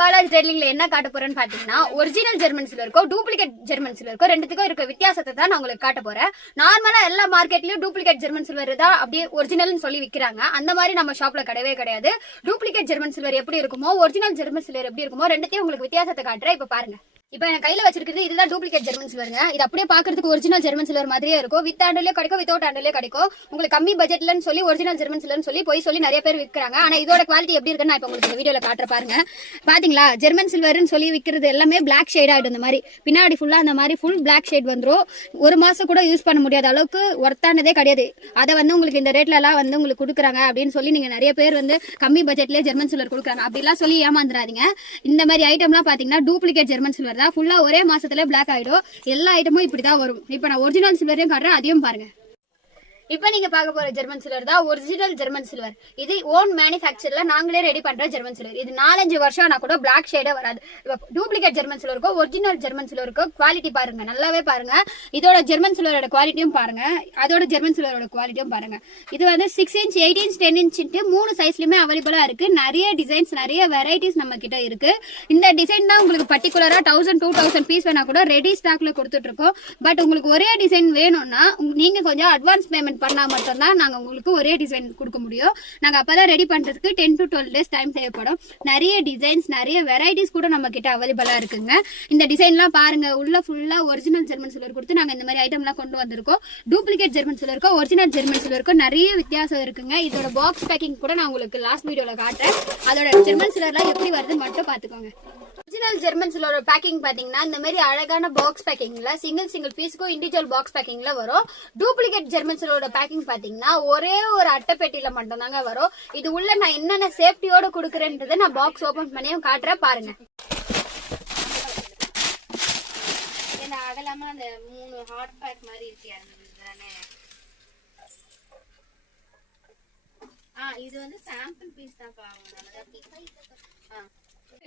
பாலாஜி ட்ரேடிங்ல என்ன காட்ட போறேன்னு பாத்தீங்கன்னா ஒரிஜினல் ஜெர்மன் சில்வருக்கும் டூப்ளிகேட் ஜெர்மன் சில்வருக்கும் ரெண்டுத்துக்கும் இருக்க வித்தியாசத்தை தான் நான் உங்களுக்கு காட்ட போறேன். நார்மலா எல்லா மார்க்கெட்லயும் டூப்ளிகேட் ஜெர்மன் சில்வர் தான் அப்படியே ஒரிஜினல்னு சொல்லி விக்கிறாங்க. அந்த மாதிரி நம்ம ஷாப்ல கிடையவே கிடையாது. டூப்ளிகேட் ஜெர்மன் சில்வர் எப்படி இருக்குமோ ஒரிஜினல் ஜெர்மன் சில்வர் எப்படி இருக்குமோ ரெண்டுத்தையும் உங்களுக்கு வித்தியாசத்தை காட்டுறேன். இப்ப பாருங்க. இப்ப என் கையில வச்சிருக்கிறது இதுதான் டூப்ளிகேட் ஜெர்மன் சில்வருங்க. இது அப்படியே பாக்குறதுக்கு ஒரிஜினல் ஜெர்மன் சில்வர் மாதிரியே இருக்கும். வித் ஹேண்டிலே கிடைக்கும், வித்வுட் ஹேண்டிலே கிடைக்கும். உங்களுக்கு கம்மி பட்ஜெட்லன்னு சொல்லி ஒரிஜினல் ஜெர்மன் சில்வர்னு சொல்லி போய் சொல்லி நிறைய பேர் விற்கிறாங்க. ஆனா இதோட குவாலிட்டி எப்படி இருக்குன்னு நான் இப்ப உங்களுக்கு இந்த வீடியோல காட்டுற பாருங்க. பாத்தீங்களா, ஜெர்மன் சில்வர்னு சொல்லி விற்கிறது எல்லாமே பிளாக் ஷேட் ஆயிடும். இந்த மாதிரி பின்னாடி ஃபுல்லா அந்த மாதிரி ஃபுல் பிளாக் ஷேட் வந்துடும். ஒரு மாசம் கூட யூஸ் பண்ண முடியாத அளவுக்கு ஒர்த்தானதே கிடையாது. அதை வந்து உங்களுக்கு இந்த ரேட்ல எல்லாம் வந்து உங்களுக்கு கொடுக்குறாங்க அப்படின்னு சொல்லி நீங்க நிறைய பேர் வந்து கம்மி பட்ஜெட்லயே ஜெர்மன் சில்வர் கொடுக்குறாங்க. அப்படிலாம் சொல்லி ஏமாந்துடாதீங்க. இந்த மாதிரி ஐட்டம்லாம் பாத்தீங்கன்னா டூப்ளிகேட் ஜெர்மன் சில்வர் தான். ஃபுல்லா ஒரே மாசத்துல பிளாக் ஆயிடும். எல்லா ஐட்டமும் இப்படிதான் வரும். இப்ப நான் ஒரிஜினல் சில்வரையும் காட்டுறேன், அதையும் பாருங்க. இப்ப நீங்க பார்க்க போற ஜெர்மன் சில்வர் தான் ஒரிஜினல் ஜெர்மன் சில்வர். இது ஓன் மேனுஃபேக்சர்ல நாங்களே ரெடி பண்ற ஜெர்மன் சில்வர். இது 4-5 வருஷம் ஆனா கூட பிளாக் ஷேடே வராது. டூப்ளிகேட் ஜெர்மன் சில்வருக்கும் ஒரிஜினல் ஜெர்மன் சில்வருக்கும் குவாலிட்டி பாருங்க, நல்லாவே பாருங்க. இதோட ஜெர்மன் சில்வரோட குவாலிட்டியும் பாருங்க, அதோட ஜெர்மன் சில்வரோட குவாலிட்டியும் பாருங்க. இது வந்து 6 இன்ச், 8 இன்ச், 10 இன்ச் 3 சைஸ்லயுமே அவைலபிளா இருக்கு. நிறைய டிசைன்ஸ், நிறைய வெரைட்டிஸ் நம்ம கிட்ட இருக்கு. இந்த டிசைன் தான் உங்களுக்கு பர்டிகுலரா 1000-2000 பீஸ் வேணா கூட ரெடி ஸ்டாக்ல கொடுத்துட்டு இருக்கோம். பட் உங்களுக்கு ஒரே டிசைன் வேணும்னா நீங்க கொஞ்சம் அட்வான்ஸ் பேமெண்ட் பண்ணா மட்டும்தான் நாங்க உங்களுக்கு ஒரே டிசைன் கொடுக்க முடியும். நாங்க அப்பதான் ரெடி பண்றதுக்கு 10 to 12 days டைம் தேவைப்படும். நிறைய டிசைன்ஸ், நிறைய வெரைட்டிஸ் கூட நம்ம கிட்ட அவைலபிளா இருக்குங்க. இந்த டிசைன்லாம் பாருங்க, உள்ள ஃபுல்லா ஒரிஜினல் ஜெர்மன் சில்வர் கொடுத்து நாங்க இந்த மாதிரி ஐட்டம்லாம் கொண்டு வந்திருக்கோம். டூப்ளிகேட் ஜெர்மன் சில்வருக்கும் ஒரிஜினல் ஜெர்மன் சில்வருக்கும் நிறைய வித்தியாசம் இருக்குங்க. இதோட பாக்ஸ் பேக்கிங் கூட நான் உங்களுக்கு லாஸ்ட் வீடியோல காட்டுறேன். அதோட ஜெர்மன் சில்வர்லாம் எப்படி வருது மட்டும் பாத்துக்கோங்க. ஒரிஜினல் ஜெர்மன் சில்வரோட பேக்கிங் பாத்தீங்கன்னா இந்த மாதிரி அழகான பாக்ஸ் பேக்கிங்ல சிங்கிள் பீஸுக்கும் இண்டிவிஜுவல் பாக்ஸ் பேக்கிங்ல வரும். டூப்ளிகேட் ஜெர்மன் சில்வரோட பேக்கிங் பாத்தீங்கன்னா ஒரே ஒரு அட்டைப்பெட்டியில மட்டும் தாங்க வரும். இது உள்ள நான் என்னென்ன சேஃப்டியோட கொடுக்குறேன்றதை நான் பாக்ஸ் ஓபன் பண்ணியும் காட்டுறேன் பாருங்க. அகலாம அந்த 3 ஹாட் பேக் மாதிரி இருக்கு. இது வந்து சாம்பிள் பீஸ் தான் பாவம்.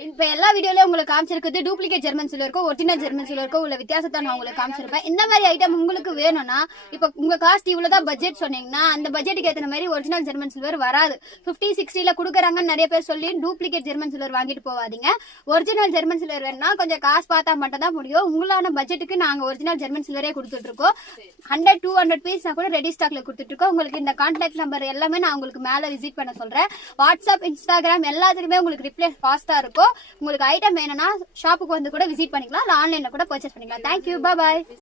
இப்ப எல்லா வீடியோலயும் உங்களுக்கு காமிச்சிருக்குது டூப்ளிகேட் ஜெர்மன் சில்வருக்கும் ஒரிஜினல் ஜெர்மன் சில்வருக்கும் உள்ள வித்தியாசத்தை நான் உங்களுக்கு காமிச்சிருப்பேன். இந்த மாதிரி ஐட்டம் உங்களுக்கு வேணும்னா இப்ப உங்க காஸ்ட் இவ்வளவுதான் பட்ஜெட் சொன்னீங்கன்னா அந்த பட்ஜெட்டுக்கு ஏற்ற மாதிரி ஒரிஜினல் ஜெர்மன் சில்வர் வராது. 50-60ல கொடுக்குறாங்கன்னு நிறைய பேர் சொல்லி டூப்ளிகேட் ஜெர்மன் சில்வர் வாங்கிட்டு போவாதீங்க. ஒரிஜினல் ஜெர்மன் சில்வர் வேணும்னா கொஞ்சம் காசு பார்த்தா மட்டும் தான் முடியும். உங்களான பட்ஜெட்டுக்கு நாங்க ஒரிஜினல் ஜெர்மன் சில்வரே கொடுத்துட்டு இருக்கோம். 100-200 பீஸ் கூட ரெடி ஸ்டாக்ல கொடுத்துட்டு இருக்கோம். உங்களுக்கு இந்த கான்டாக்ட் நம்பர் எல்லாமே நான் உங்களுக்கு மேல விசிட் பண்ண சொல்றேன். வாட்ஸ்அப், இன்ஸ்டாகிராம் எல்லாத்துக்குமே உங்களுக்கு ரிப்ளை ஃபாஸ்டா இருக்கும். உங்களுக்கு ஐட்டம் வேணும்னா ஷாப்புக்கு வந்து கூட விசிட் பண்ணிக்கலாம், இல்ல ஆன்லைன்ல கூட பர்ச்சேஸ் பண்ணிக்கலாம். தேங்க்யூ, பாய்.